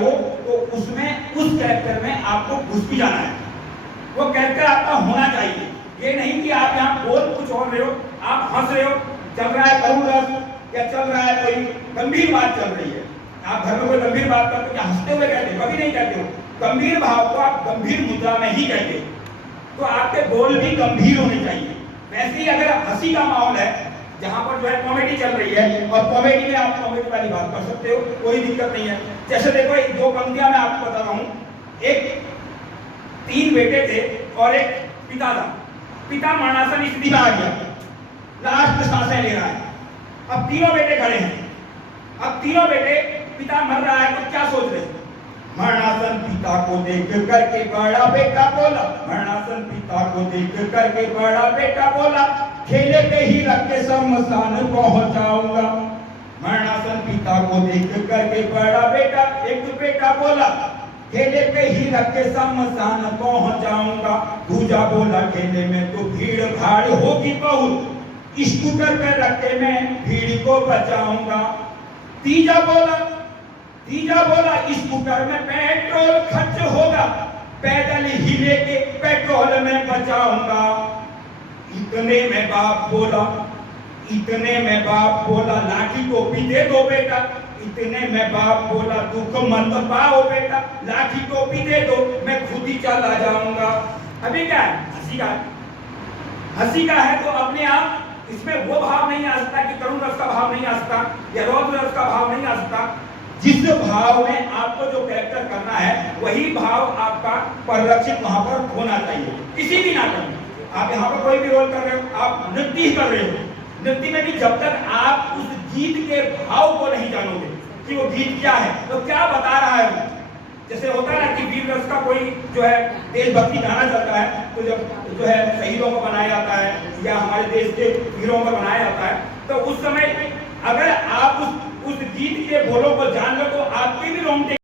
हो तो उसमें उस कैरेक्टर में आपको घुस भी जाना है, वो कैरेक्टर आपका होना चाहिए। ये नहीं कि आप यहाँ बोल कुछ और रहे हो, आप हंस रहे हो, चल रहा है करुण रस या चल रहा है कोई गंभीर बात चल रही है, आप घर में कोई गंभीर बात करते हो क्या हंसते हुए कहते हो? कभी नहीं कहते हो। गंभीर भाव को आप गंभीर मुद्रा में ही कहते हो, तो आपके बोल भी गंभीर होने चाहिए। वैसे ही अगर हंसी का माहौल है जहां पर जो है कॉमेडी चल रही है, और कॉमेडी में आप कॉमेडी वाली बात कर सकते हो, कोई दिक्कत नहीं है। जैसे देखो एक दो पंक्तियां मैं आपको बता रहा हूं। एक 3 बेटे थे और एक पिता था। पिता मरणासन स्थिति में आ गया, लास्ट सांसें ले रहा है। अब तीनों बेटे खड़े हैं, अब तीनों बेटे, पिता मर रहा है तो क्या सोच रहे हैं? मरणासन पिता को देख करके बड़ा बेटा बोला, मरणासन पिता को देख करके बड़ा बेटा बोला, खेले पे ही रख के शमशान पहुंचाऊंगा। मरणासन पिता को देख करके बड़ा बेटा, एक बेटा बोला, खेले पे ही रख के शमशान पहुंचाऊंगा। दूजा बोला, खेले में तो भीड़ भाड़ होगी बहुत, स्कूटर पे रख के मैं भीड़ को बचाऊंगा। तीजा बोला स्कूटर में पेट्रोल खर्च होगा, पैदल ही लेके पेट्रोल में बचाऊंगा। इतने में बाप बोला लाठी टोपी दे दो बेटा, इतने में बाप बोला दुख मत पाओ बेटा, लाठी टोपी दे दो मैं खुद ही चला जाऊंगा। अभी क्या है? हंसी का है तो अपने आप इसमें वो भाव नहीं आ सकता कि करुण रस का भाव नहीं आ सकता या रौद्र रस का भाव नहीं आ सकता। जिस भाव में आपको जो कैरेक्टर करना है वही भाव आपका परिलक्षित वहां पर होना चाहिए। किसी भी नाटक में आप यहाँ पर कोई भी रोल कर रहे हो, आप नृत्य ही कर रहे हो, नृत्य में भी जब तक आप उस गीत के भाव को नहीं जानोगे कि वो गीत क्या है, तो क्या बता रहा है वो। जैसे होता है ना कि वीर रस का कोई जो है देशभक्ति गाना चलता है, तो जब जो है शहीदों को बनाया जाता है या हमारे देश के वीरों को बनाया जाता है, तो उस समय अगर आप उस गीत के बोलों को जान लो तो आपके भी रोंगटे